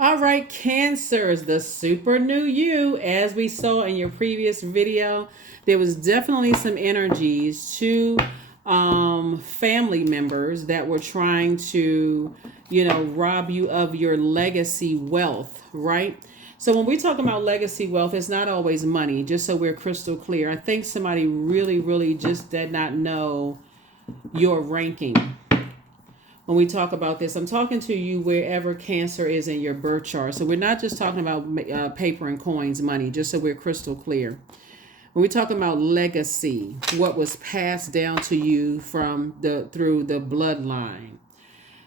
All right, Cancers, the super new you. As we saw in your previous video, there was definitely some energies to family members that were trying to, rob you of your legacy wealth, right? So when we talk about legacy wealth, it's not always money, just so we're crystal clear. I think somebody really, really just did not know your ranking when we talk about this. I'm talking to you wherever Cancer is in your birth chart. So we're not just talking about paper and coins, money, just so we're crystal clear. When we're talking about legacy, what was passed down to you through the bloodline.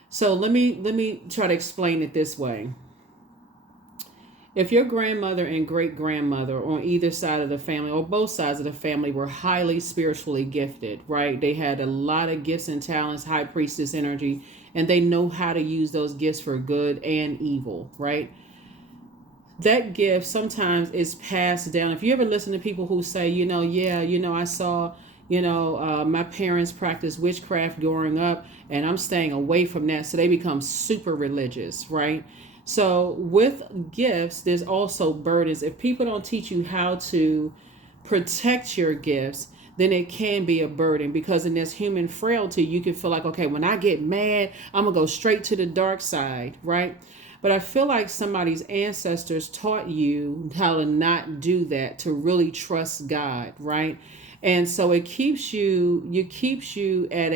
So let me try to explain it this way. If your grandmother and great grandmother on either side of the family or both sides of the family were highly spiritually gifted, right? They had a lot of gifts and talents, high priestess energy, and they know how to use those gifts for good and evil, right? That gift sometimes is passed down. If you ever listen to people who say, I saw, my parents practice witchcraft growing up and I'm staying away from that. So they become super religious, right? So with gifts, there's also burdens. If people don't teach you how to protect your gifts, then it can be a burden, because in this human frailty, you can feel like, okay, when I get mad, I'm going to go straight to the dark side, right? But I feel like somebody's ancestors taught you how to not do that, to really trust God, right? And so it keeps you at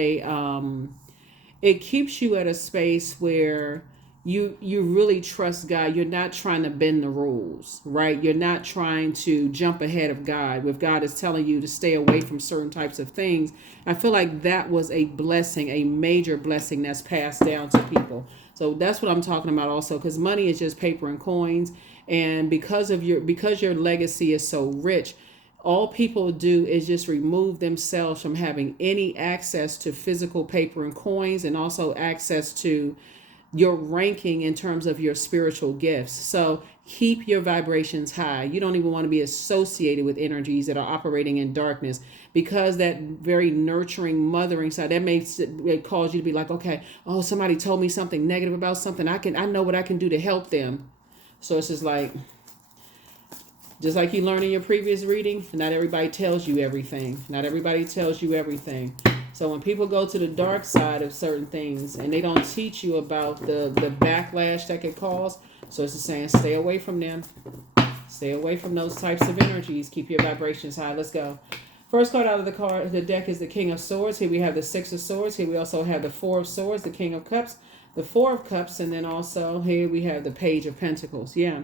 a space where you really trust God. You're not trying to bend the rules, right? You're not trying to jump ahead of God. If God is telling you to stay away from certain types of things, I feel like that was a blessing, a major blessing that's passed down to people. So that's what I'm talking about also, because money is just paper and coins. And because your legacy is so rich, all people do is just remove themselves from having any access to physical paper and coins, and also access to your ranking in terms of your spiritual gifts. So keep your vibrations high. You don't even want to be associated with energies that are operating in darkness, because that very nurturing, mothering side, that makes it cause you to be like, okay, oh, somebody told me something negative about something. I know what I can do to help them. So it's just like you learned in your previous reading, not everybody tells you everything. Not everybody tells you everything. So when people go to the dark side of certain things and they don't teach you about the backlash that could cause, so it's just saying, stay away from them. Stay away from those types of energies. Keep your vibrations high. Let's go. First card out of the deck is the King of Swords. Here we have the Six of Swords. Here we also have the Four of Swords, the King of Cups, the Four of Cups, and then also here we have the Page of Pentacles. Yeah.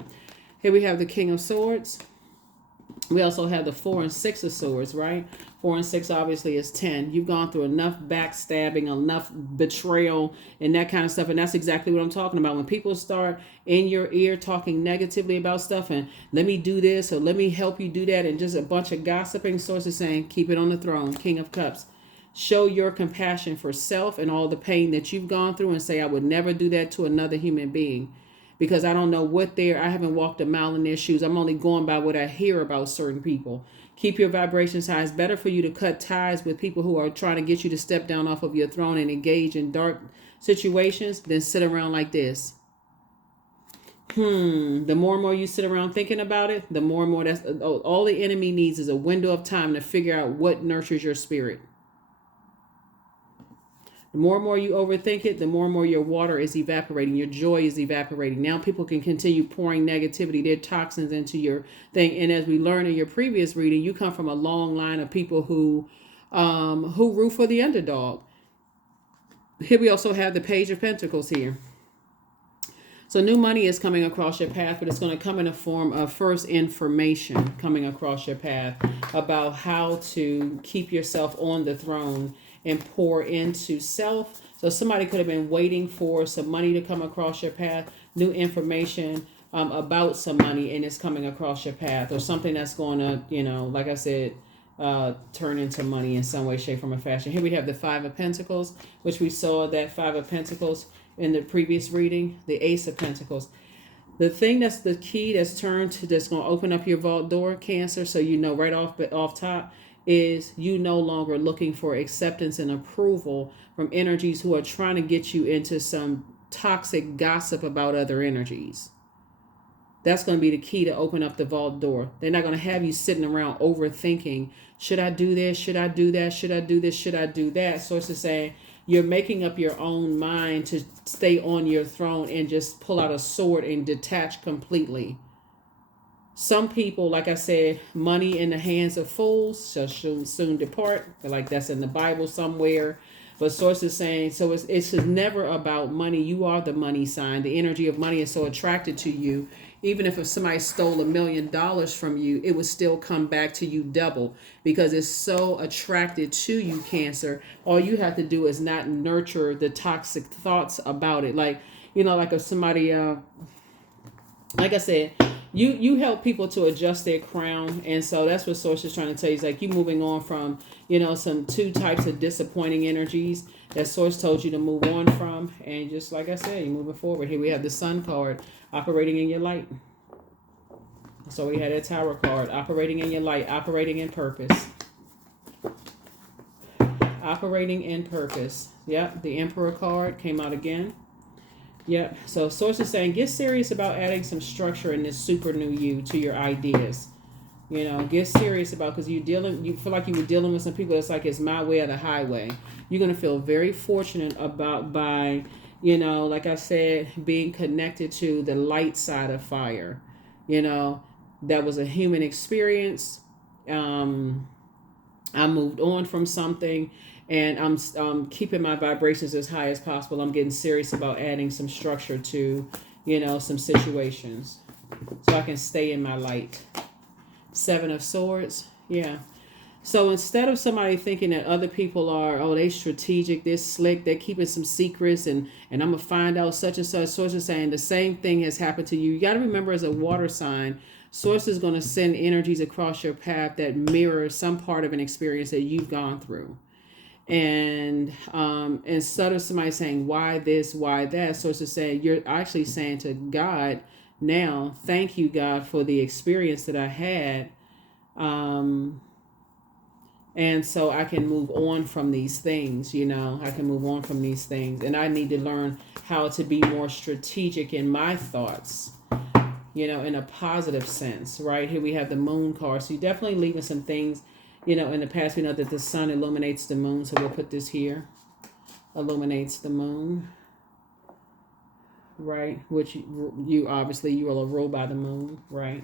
Here we have the King of Swords. We also have the 4 and 6 of Swords, right? 4 and 6 obviously is 10. You've gone through enough backstabbing, enough betrayal, and that kind of stuff. And that's exactly what I'm talking about. When people start in your ear talking negatively about stuff and let me do this or let me help you do that, and just a bunch of gossiping sources saying, keep it on the throne, King of Cups. Show your compassion for self and all the pain that you've gone through, and say, I would never do that to another human being. Because I don't know I haven't walked a mile in their shoes. I'm only going by what I hear about certain people. Keep your vibrations high. It's better for you to cut ties with people who are trying to get you to step down off of your throne and engage in dark situations than sit around like this. The more and more you sit around thinking about it, the more and more all the enemy needs is a window of time to figure out what nurtures your spirit. The more and more you overthink it, the more and more your water is evaporating. Your joy is evaporating. Now people can continue pouring negativity, their toxins into your thing. And as we learned in your previous reading, you come from a long line of people who root for the underdog. Here we also have the Page of Pentacles here. So new money is coming across your path, but it's going to come in a form of first information coming across your path about how to keep yourself on the throne and pour into self. So somebody could have been waiting for some money to come across your path, new information about some money, and it's coming across your path, or something that's going to, like I said, turn into money in some way, shape, form, or fashion. Here we have the Five of Pentacles, which we saw that Five of Pentacles in the previous reading, the Ace of Pentacles. The thing that's the key that's going to open up your vault door, Cancer, so right off top, is you no longer looking for acceptance and approval from energies who are trying to get you into some toxic gossip about other energies. That's going to be the key to open up the vault door. They're not going to have you sitting around overthinking, should I do this? Should I do that? Should I do this? Should I do that? Source is saying you're making up your own mind to stay on your throne and just pull out a sword and detach completely. Some people, like I said, money in the hands of fools shall soon depart. Like that's in the Bible somewhere. But source is saying, so it's never about money. You are the money sign. The energy of money is so attracted to you. Even if somebody stole $1 million from you, it would still come back to you double because it's so attracted to you, Cancer. All you have to do is not nurture the toxic thoughts about it. Like, like if somebody, like I said, you help people to adjust their crown, and so that's what source is trying to tell you. It's like you moving on from some two types of disappointing energies that source told you to move on from, and just like I said, you're moving forward. Here we have the Sun card, operating in your light. So we had a Tower card, operating in your light, operating in purpose. Operating in purpose. Yep, the Emperor card came out again. Yep. So source is saying get serious about adding some structure in this super new you to your ideas. Get serious about, because you feel like you were dealing with some people that's like it's my way or the highway. You're gonna feel very fortunate by like I said, being connected to the light side of fire. That was a human experience. I moved on from something, and I'm keeping my vibrations as high as possible. I'm getting serious about adding some structure to, some situations, so I can stay in my light. 7 of Swords, yeah. So instead of somebody thinking that other people are, they strategic, they're slick, they're keeping some secrets, and I'm gonna find out such and such. Source is saying the same thing has happened to you. You got to remember, as a water sign, Source is going to send energies across your path that mirror some part of an experience that you've gone through. And instead of somebody saying, why this, why that, Source is saying, you're actually saying to God, now, thank you, God, for the experience that I had. And so I can move on from these things, I can move on from these things. And I need to learn how to be more strategic in my thoughts, in a positive sense, right? Here we have the Moon card. So you're definitely leaving some things, in the past. We know that the sun illuminates the moon. So we'll put this here. Illuminates the moon, right? Which you obviously, you are ruled by the moon, right?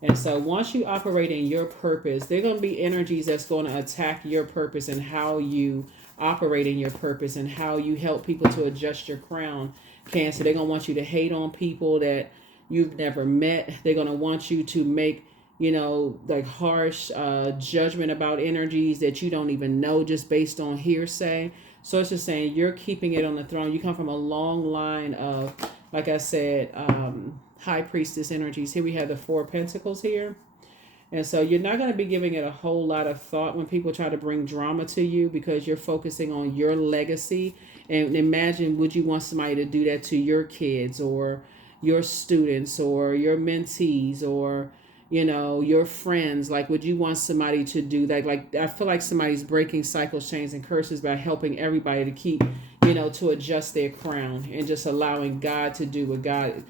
And so once you operate in your purpose, there are going to be energies that's going to attack your purpose and how you operate in your purpose and how you help people to adjust your crown, Cancer. They're going to want you to hate on people that you've never met. They're going to want you to make, like harsh judgment about energies that you don't even know just based on hearsay. So it's just saying you're keeping it on the throne. You come from a long line of, like I said, high priestess energies. Here we have the 4 of Pentacles here. And so you're not going to be giving it a whole lot of thought when people try to bring drama to you, because you're focusing on your legacy. And imagine, would you want somebody to do that to your kids or your students or your mentees or, your friends? Like, would you want somebody to do that? Like, I feel like somebody's breaking cycles, chains, and curses by helping everybody to keep, to adjust their crown and just allowing God to do what God,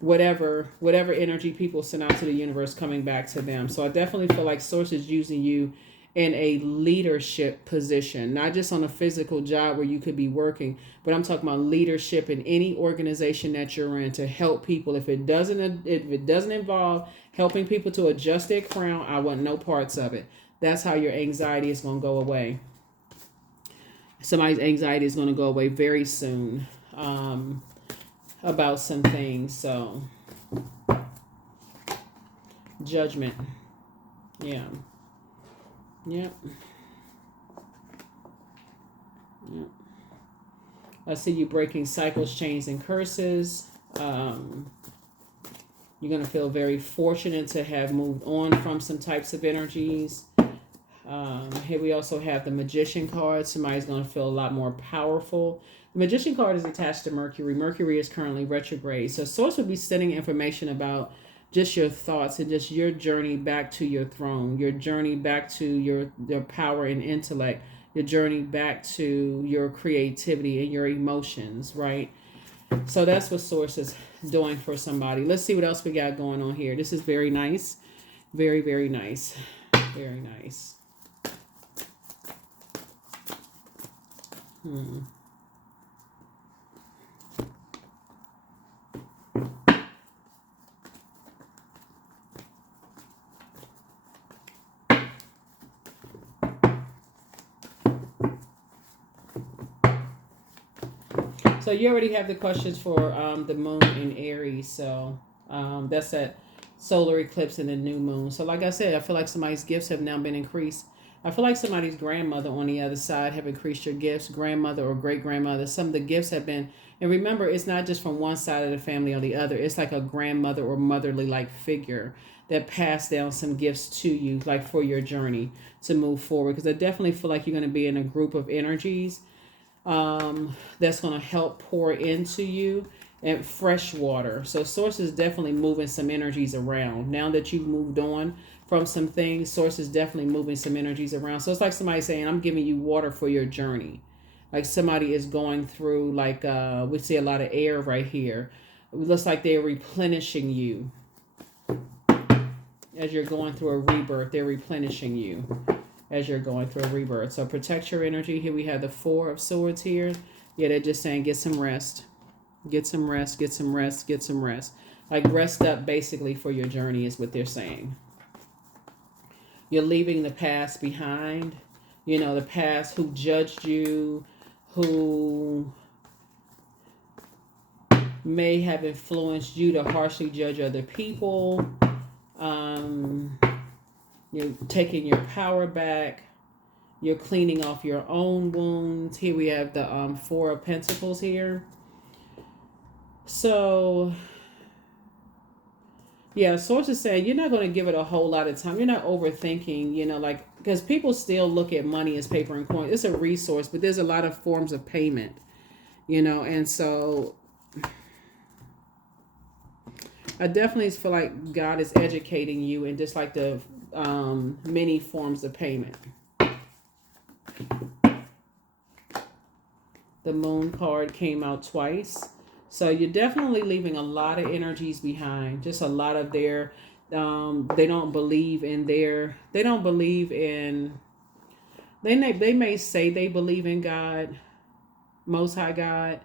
whatever energy people send out to the universe coming back to them. So I definitely feel like Source is using you in a leadership position, not just on a physical job where you could be working, but I'm talking about leadership in any organization that you're in, to help people. If it doesn't involve helping people to adjust their crown, I want no parts of it. That's how your anxiety is going to go away. Somebody's anxiety is going to go away very soon about some things. So, Judgment. Yeah. Yep. Yep. I see you breaking cycles, chains, and curses. You're going to feel very fortunate to have moved on from some types of energies. Here we also have the Magician card. Somebody's going to feel a lot more powerful. The Magician card is attached to Mercury. Mercury is currently retrograde. So Source would be sending information about just your thoughts and just your journey back to your throne, your journey back to your power and intellect, your journey back to your creativity and your emotions, right? So that's what Source is doing for somebody. Let's see what else we got going on here. This is very nice. Very, very nice. Very nice. So you already have the questions for the moon in Aries. So that's that solar eclipse and the new moon. So like I said, I feel like somebody's gifts have now been increased. I feel like somebody's grandmother on the other side have increased your gifts, grandmother or great grandmother. Some of the gifts have been, and remember, it's not just from one side of the family or the other. It's like a grandmother or motherly like figure that passed down some gifts to you, like for your journey to move forward. Because I definitely feel like you're going to be in a group of energies that's going to help pour into you, and fresh water. So Source is definitely moving some energies around. Now that you've moved on from some things, Source is definitely moving some energies around. So it's like somebody saying, I'm giving you water for your journey. Like somebody is going through, like we see a lot of air right here. It looks like they're replenishing you. As you're going through a rebirth, they're replenishing you as you're going through a rebirth. So protect your energy. Here we have the Four of Swords here. Yeah, they're just saying get some rest. Get some rest, get some rest, get some rest. Like rest up basically for your journey is what they're saying. You're leaving the past behind. You know, the past, who judged you, who may have influenced you to harshly judge other people. You're taking your power back. You're cleaning off your own wounds. Here we have the Four of Pentacles here. So, yeah, Source is saying you're not going to give it a whole lot of time. You're not overthinking, you know, like, because people still look at money as paper and coin. It's a resource, but there's a lot of forms of payment, you know, and so I definitely feel like God is educating you in just like the many forms of payment. The Moon card came out twice. So you're definitely leaving a lot of energies behind. Just a lot of their, they don't believe in they may say they believe in God, Most High God,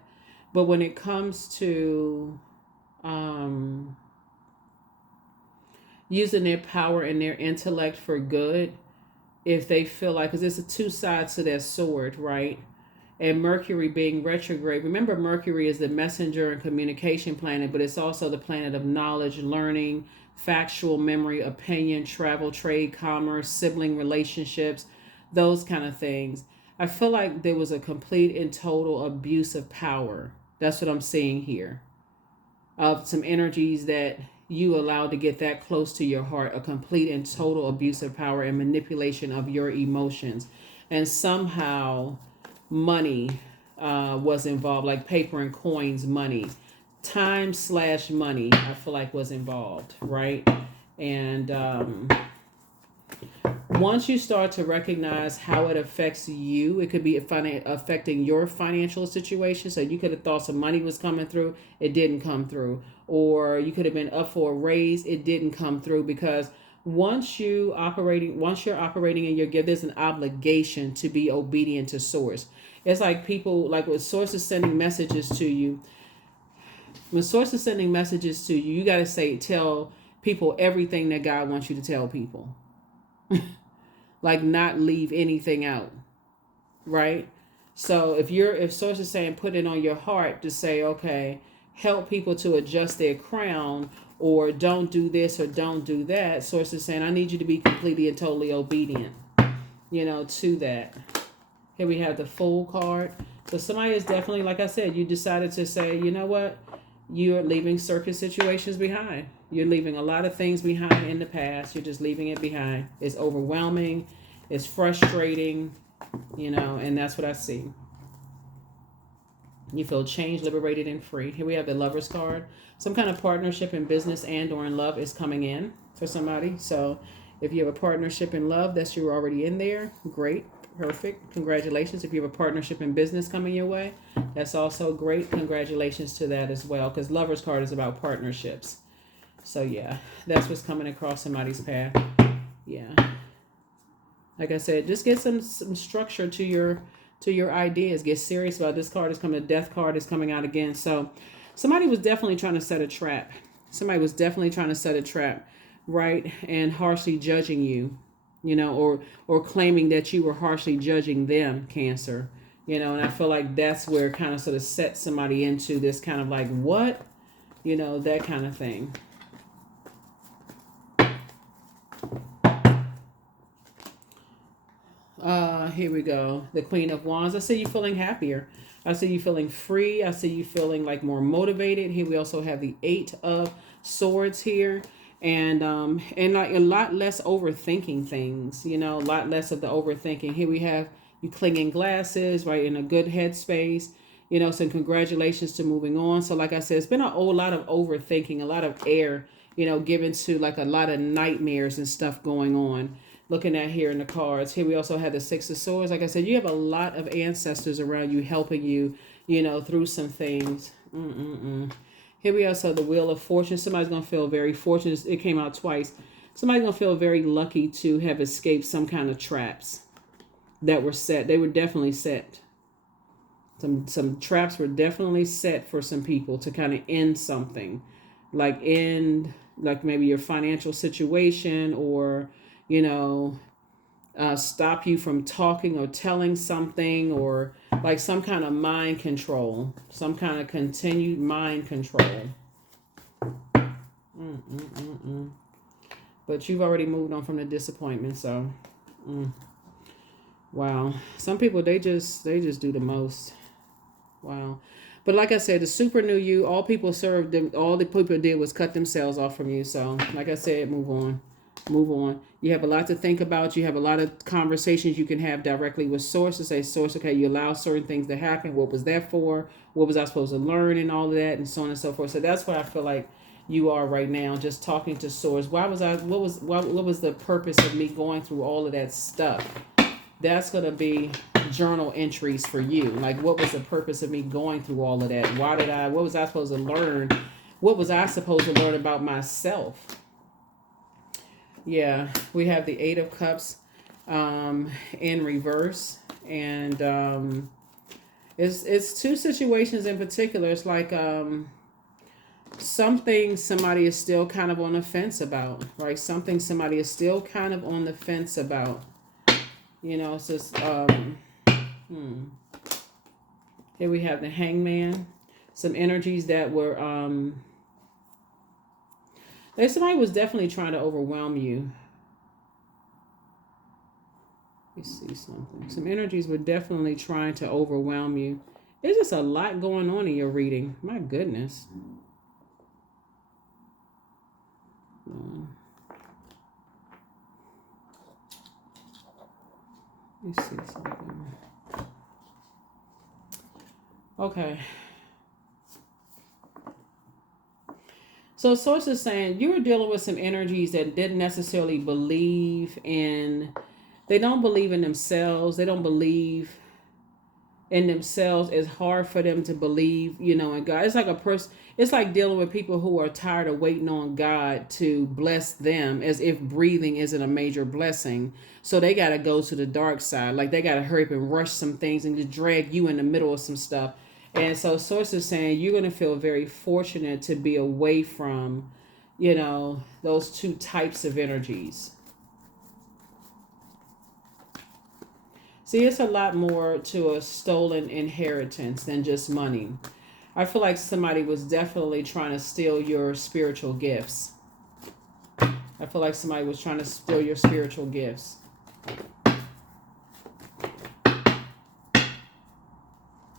but when it comes to using their power and their intellect for good, if they feel like, because there's two sides to that sword, right? And Mercury being retrograde. Remember, Mercury is the messenger and communication planet, but it's also the planet of knowledge, learning, factual memory, opinion, travel, trade, commerce, sibling relationships, those kind of things. I feel like there was a complete and total abuse of power. That's what I'm seeing here. Of some energies that you allowed to get that close to your heart, a complete and total abuse of power and manipulation of your emotions. And somehow money was involved, like paper and coins money. Time/money, I feel like, was involved, right? And once you start to recognize how it affects you, it could be affecting your financial situation. So you could have thought some money was coming through, it didn't come through. Or you could have been up for a raise, it didn't come through. Because once you're operating in your gift, there's an obligation to be obedient to Source. It's like people, like when Source is sending messages to you, you got to tell people everything that God wants you to tell people. Like, not leave anything out, right? So if Source is saying put it on your heart to say, okay, help people to adjust their crown, or don't do this or don't do that, Source is saying I need you to be completely and totally obedient, you know, to that. Here we have the Fool card. So somebody is definitely, like I said, you decided to say, you know what, you're leaving circus situations behind. You're leaving a lot of things behind in the past. You're just leaving it behind. It's overwhelming. It's frustrating, you know, and that's what I see. You feel changed, liberated, and free. Here we have the Lover's card. Some kind of partnership in business and or in love is coming in for somebody. So if you have a partnership in love, that's you're already in there. Great. Perfect. Congratulations. If you have a partnership in business coming your way, that's also great. Congratulations to that as well, because Lover's card is about partnerships. So yeah, that's what's coming across somebody's path. Yeah. Like I said, just get some structure to your ideas. Get serious about this card is coming. The death card is coming out again. So somebody was definitely trying to set a trap. Somebody was definitely trying to set a trap, right? And harshly judging you, or claiming that you were harshly judging them, Cancer. And I feel like that's where it kind of sort of set somebody into this kind of like, what? That kind of thing. Here we go. The Queen of Wands. I see you feeling happier. I see you feeling free. I see you feeling like more motivated. Here we also have the Eight of Swords here. And like a lot less overthinking things, a lot less of the overthinking. Here we have you clinging glasses, right, in a good headspace. Some congratulations to moving on. So like I said, it's been a whole lot of overthinking, a lot of air, given to like a lot of nightmares and stuff going on. Looking at here in the cards. Here we also have the Six of Swords. Like I said, you have a lot of ancestors around you helping you, through some things. Here we also have the Wheel of Fortune. Somebody's going to feel very fortunate. It came out twice. Somebody's going to feel very lucky to have escaped some kind of traps that were set. They were definitely set. Some traps were definitely set for some people to kind of end something. Like maybe your financial situation, or stop you from talking or telling something, or like some kind of mind control, some kind of continued mind control. But you've already moved on from the disappointment, so wow. Some people, they just do the most. Wow. But like I said, the super new you, all the people did was cut themselves off from you. So like I said, move on. You have a lot to think about. You have a lot of conversations you can have directly with Source to say, Source, okay, you allow certain things to happen. What was that for? What was I supposed to learn, and all of that, and so on and so forth. So that's where I feel like you are right now, just talking to Source. What was the purpose of me going through all of that stuff? That's going to be journal entries for you. Like, what was the purpose of me going through all of that? What was I supposed to learn? What was I supposed to learn about myself? Yeah, we have the Eight of Cups in reverse. And it's two situations in particular. It's like something somebody is still kind of on the fence about, right? Something somebody is still kind of on the fence about. It's just, here we have the Hangman. Some energies that were, somebody was definitely trying to overwhelm you. Let me see something. Some energies were definitely trying to overwhelm you. There's just a lot going on in your reading. My goodness. Let me see something. Okay. So Source is saying you were dealing with some energies that didn't necessarily believe in, they don't believe in themselves. They don't believe in themselves. It's hard for them to believe, in God. It's like it's like dealing with people who are tired of waiting on God to bless them, as if breathing isn't a major blessing. So they got to go to the dark side. Like they got to hurry up and rush some things and just drag you in the middle of some stuff. And so Source is saying you're going to feel very fortunate to be away from, those two types of energies. See, it's a lot more to a stolen inheritance than just money. I feel like somebody was definitely trying to steal your spiritual gifts. I feel like somebody was trying to steal your spiritual gifts.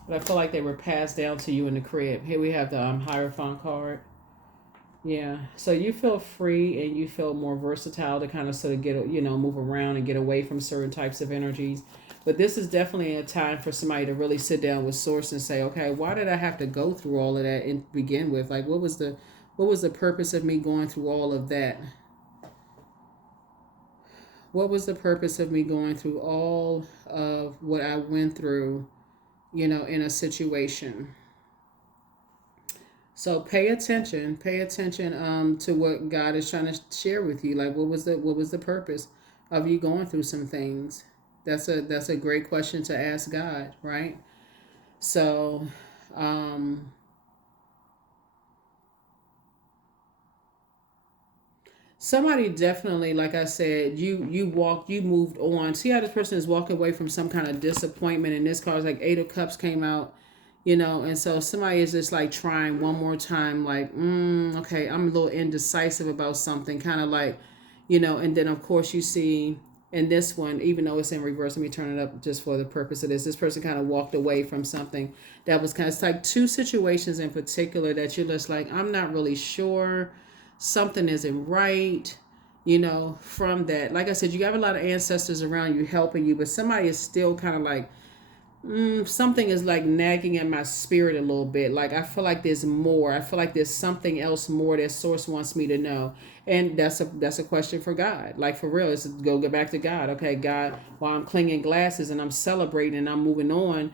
But I feel like they were passed down to you in the crib. Here we have the Hierophant card. Yeah. So you feel free and you feel more versatile to kind of sort of get, move around and get away from certain types of energies. But this is definitely a time for somebody to really sit down with Source and say, okay, why did I have to go through all of that and begin with? Like, what was the purpose of me going through all of that? What was the purpose of me going through all of what I went through, in a situation? So pay attention to what God is trying to share with you. Like what was the purpose of you going through some things? That's a great question to ask God, right? So um somebody definitely, like I said, you moved on. See how this person is walking away from some kind of disappointment, and this card's like Eight of Cups came out, and so somebody is just like trying one more time, like, okay, I'm a little indecisive about something, kind of like, and then of course you see in this one, even though it's in reverse, let me turn it up just for the purpose of this person kind of walked away from something that was kind of, it's like two situations in particular that you're just like, I'm not really sure, something isn't right, from that. Like I said, you have a lot of ancestors around you helping you, but somebody is still kind of like, something is like nagging at my spirit a little bit. Like I feel like there's more. I feel like there's something else more that source wants me to know. And that's a question for God. Like for real, it's go get back to God. Okay, God, while I'm clinging glasses and I'm celebrating and I'm moving on,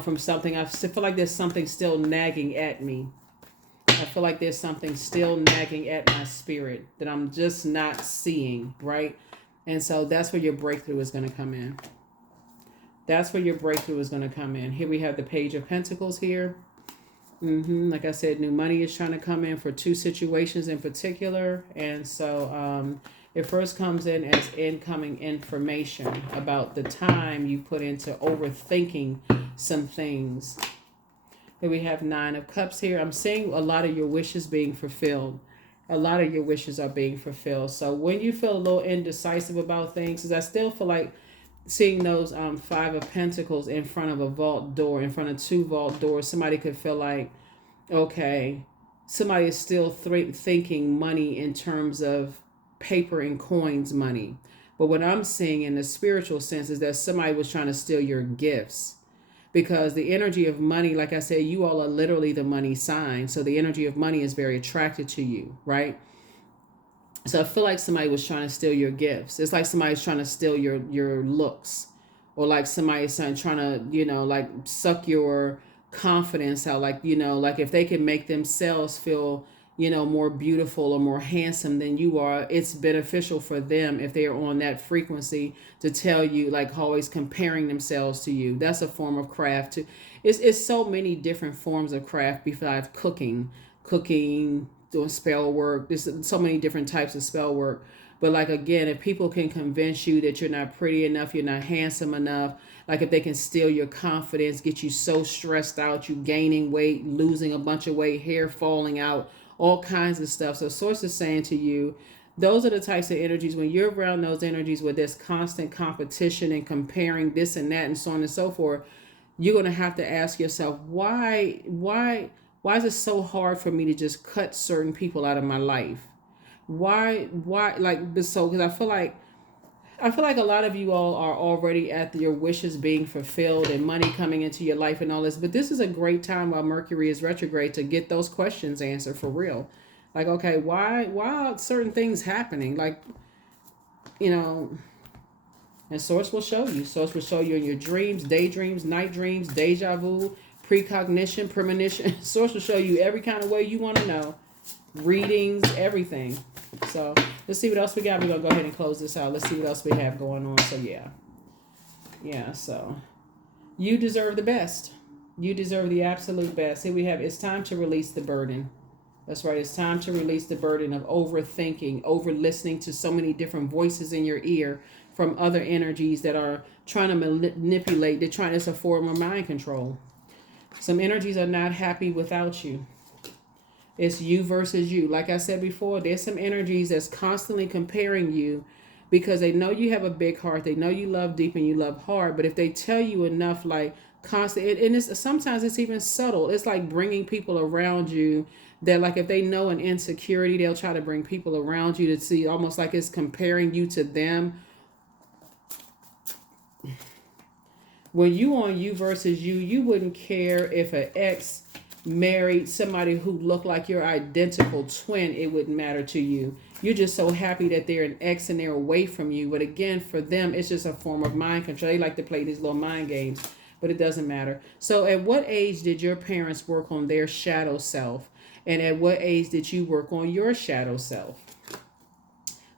from something, I feel like there's something still nagging at me. I feel like there's something still nagging at my spirit that I'm just not seeing, right? And so that's where your breakthrough is going to come in. That's where your breakthrough is going to come in. Here we have the Page of Pentacles here. Like I said, new money is trying to come in for two situations in particular. And so it first comes in as incoming information about the time you put into overthinking some things. Here we have Nine of Cups here. I'm seeing a lot of your wishes being fulfilled. A lot of your wishes are being fulfilled. So when you feel a little indecisive about things, because I still feel like seeing those Five of Pentacles in front of a vault door, in front of two vault doors, somebody could feel like, okay, somebody is still thinking money in terms of paper and coins money. But what I'm seeing in the spiritual sense is that somebody was trying to steal your gifts. Because the energy of money, like I said, you all are literally the money sign. So the energy of money is very attracted to you, right? So I feel like somebody was trying to steal your gifts. It's like somebody's trying to steal your looks, or like somebody's trying to, like suck your confidence out. Like, like if they can make themselves feel, more beautiful or more handsome than you are, it's beneficial for them if they are on that frequency to tell you, like always comparing themselves to you. That's a form of craft too. It's so many different forms of craft besides cooking, doing spell work. There's so many different types of spell work. But like again, if people can convince you that you're not pretty enough, you're not handsome enough, like if they can steal your confidence, get you so stressed out, you gaining weight, losing a bunch of weight, hair falling out, all kinds of stuff. So Source is saying to you, those are the types of energies, when you're around those energies where there's constant competition and comparing this and that and so on and so forth, you're going to have to ask yourself, why is it so hard for me to just cut certain people out of my life? Why, like, so, because I feel like a lot of you all are already at your wishes being fulfilled and money coming into your life and all this. But this is a great time while Mercury is retrograde to get those questions answered for real. Like, okay, why are certain things happening? Like, and Source will show you. Source will show you in your dreams, daydreams, night dreams, deja vu, precognition, premonition. Source will show you every kind of way you want to know. Readings, everything. So let's see what else we got. We're going to go ahead and close this out. Let's see what else we have going on. So yeah, so you deserve the best. You deserve the absolute best. Here we have, it's time to release the burden. That's right. It's time to release the burden of overthinking, over listening to so many different voices in your ear from other energies that are trying to manipulate. They're trying, it's a form of mind control. Some energies are not happy without you. It's you versus you. Like I said before, there's some energies that's constantly comparing you because they know you have a big heart. They know you love deep and you love hard. But if they tell you enough, like constant, and it's sometimes it's even subtle. It's like bringing people around you that, like, if they know an insecurity, they'll try to bring people around you to see, almost like it's comparing you to them. When you on you versus you, you wouldn't care if an ex married somebody who looked like your identical twin, it wouldn't matter to you. You're just so happy that they're an ex and they're away from you. But again, for them, it's just a form of mind control. They like to play these little mind games, but it doesn't matter. So at what age did your parents work on their shadow self? And at what age did you work on your shadow self?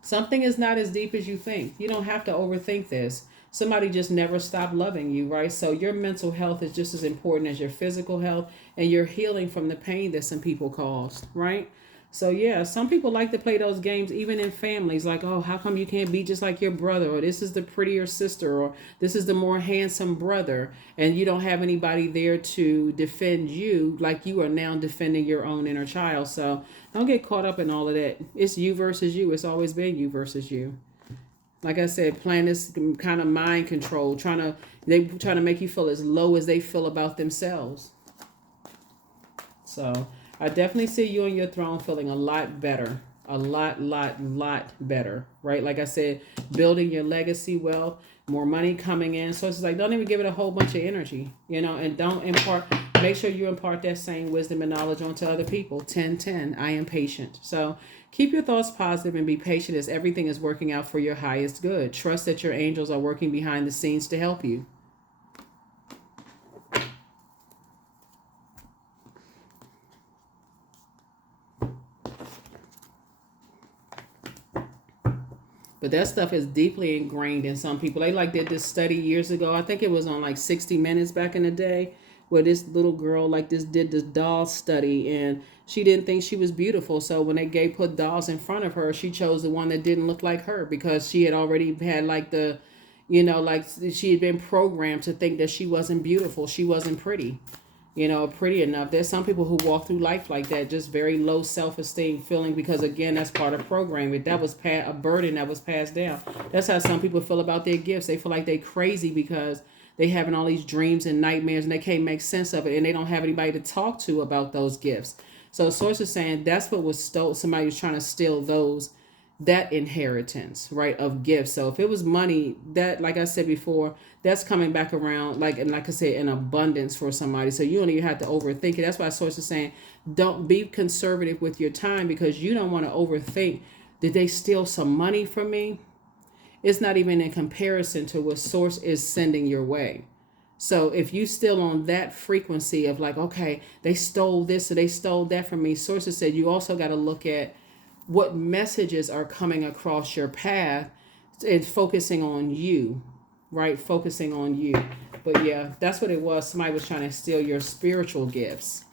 Something is not as deep as you think. You don't have to overthink this. Somebody just never stopped loving you, right? So your mental health is just as important as your physical health, and you're healing from the pain that some people caused, right? So yeah, some people like to play those games even in families, like, oh, how come you can't be just like your brother, or this is the prettier sister, or this is the more handsome brother, and you don't have anybody there to defend you like you are now defending your own inner child. So don't get caught up in all of that. It's you versus you. It's always been you versus you. Like I said, playing this kind of mind control, they trying to make you feel as low as they feel about themselves. So I definitely see you on your throne feeling a lot better. A lot better, right? Like I said, building your legacy wealth, more money coming in. So it's like, don't even give it a whole bunch of energy, and don't make sure you impart that same wisdom and knowledge onto other people. 10-10, I am patient. So keep your thoughts positive and be patient as everything is working out for your highest good. Trust that your angels are working behind the scenes to help you. But that stuff is deeply ingrained in some people. They did this study years ago. I think it was on 60 Minutes back in the day, where this little girl did this doll study, and she didn't think she was beautiful. So when they put dolls in front of her, she chose the one that didn't look like her, because she had already had she had been programmed to think that she wasn't beautiful. She wasn't pretty. Pretty enough. There's some people who walk through life like that, just very low self-esteem feeling, because again, that's part of programming. That was a burden that was passed down. That's how some people feel about their gifts. They feel like they're crazy because they having all these dreams and nightmares, and they can't make sense of it, and they don't have anybody to talk to about those gifts. So Source is saying that's what was stole. Somebody was trying to steal that inheritance, right, of gifts. So if it was money, that, like I said before, that's coming back around, like I said, in abundance for somebody. So you don't even have to overthink it. That's why Source is saying, don't be conservative with your time, because you don't want to overthink. Did they steal some money from me? It's not even in comparison to what Source is sending your way. So if you still on that frequency of okay, they stole this or they stole that from me, Sources said you also got to look at what messages are coming across your path and focusing on you, right? Focusing on you. But yeah, that's what it was. Somebody was trying to steal your spiritual gifts,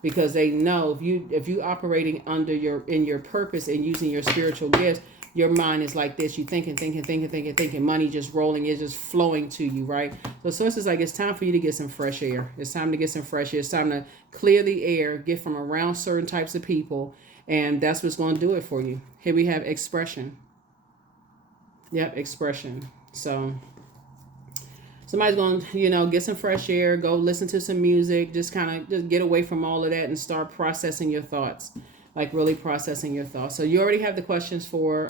because they know if you operating in your purpose and using your spiritual gifts, your mind is like this. You thinking, money just rolling, it's just flowing to you, right? So Source is it's time for you to get some fresh air. It's time to get some fresh air. It's time to clear the air, get from around certain types of people, and that's what's going to do it for you. Here we have expression. Yep, expression. So somebody's going to, get some fresh air, go listen to some music, just get away from all of that and start processing your thoughts, really processing your thoughts. So you already have the questions for,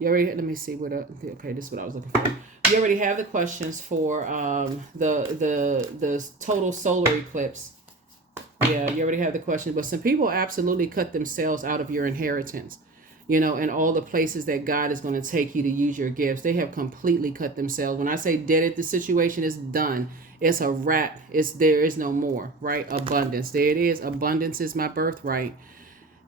let me see okay, this is what I was looking for. You already have the questions for the total solar eclipse. Yeah, you already have the questions, but some people absolutely cut themselves out of your inheritance, and all the places that God is going to take you to use your gifts. They have completely cut themselves. When I say dead at the situation, it's done. It's a wrap. There is no more, right? Abundance. There it is. Abundance is my birthright.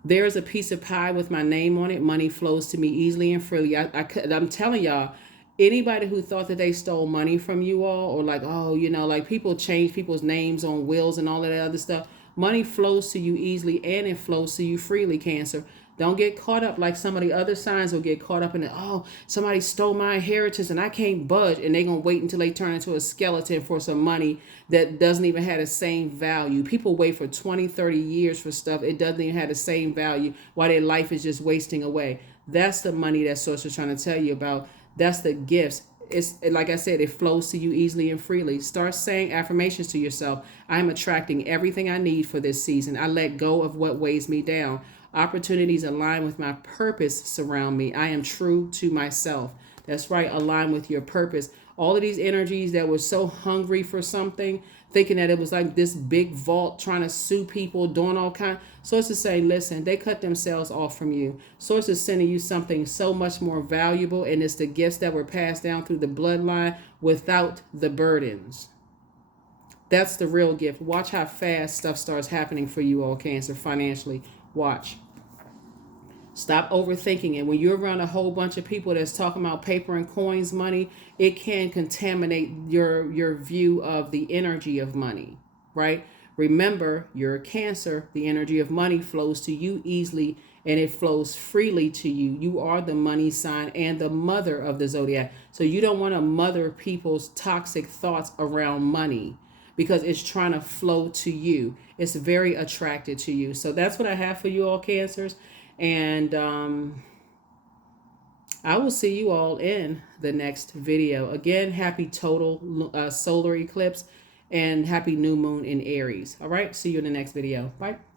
There is a piece of pie with my name on it. Money flows to me easily and freely. I'm telling y'all, anybody who thought that they stole money from you all, or people change people's names on wills and all of that other stuff. Money flows to you easily, and it flows to you freely, Cancer. Don't get caught up like some of the other signs will get caught up in it. Oh, somebody stole my inheritance and I can't budge. And they're going to wait until they turn into a skeleton for some money that doesn't even have the same value. People wait for 20, 30 years for stuff. It doesn't even have the same value while their life is just wasting away. That's the money that Source is trying to tell you about. That's the gifts. It's like I said, it flows to you easily and freely. Start saying affirmations to yourself. I'm attracting everything I need for this season. I let go of what weighs me down. Opportunities align with my purpose surround me. I am true to myself. That's right. Align with your purpose. All of these energies that were so hungry for something, thinking that it was like this big vault, trying to sue people, doing all kind. Source is saying, listen, they cut themselves off from you. Source is sending you something so much more valuable, and it's the gifts that were passed down through the bloodline without the burdens. That's the real gift. Watch how fast stuff starts happening for you all, Cancer, financially. Watch. Stop overthinking it. When you're around a whole bunch of people that's talking about paper and coins money, it can contaminate your view of the energy of money, right? Remember, you're a Cancer. The energy of money flows to you easily, and it flows freely to you. You are the money sign and the mother of the zodiac. So you don't want to mother people's toxic thoughts around money, because it's trying to flow to you. It's very attracted to you. So that's what I have for you all, Cancers. And I will see you all in the next video. Again, happy total solar eclipse and happy new moon in Aries. All right, see you in the next video. Bye.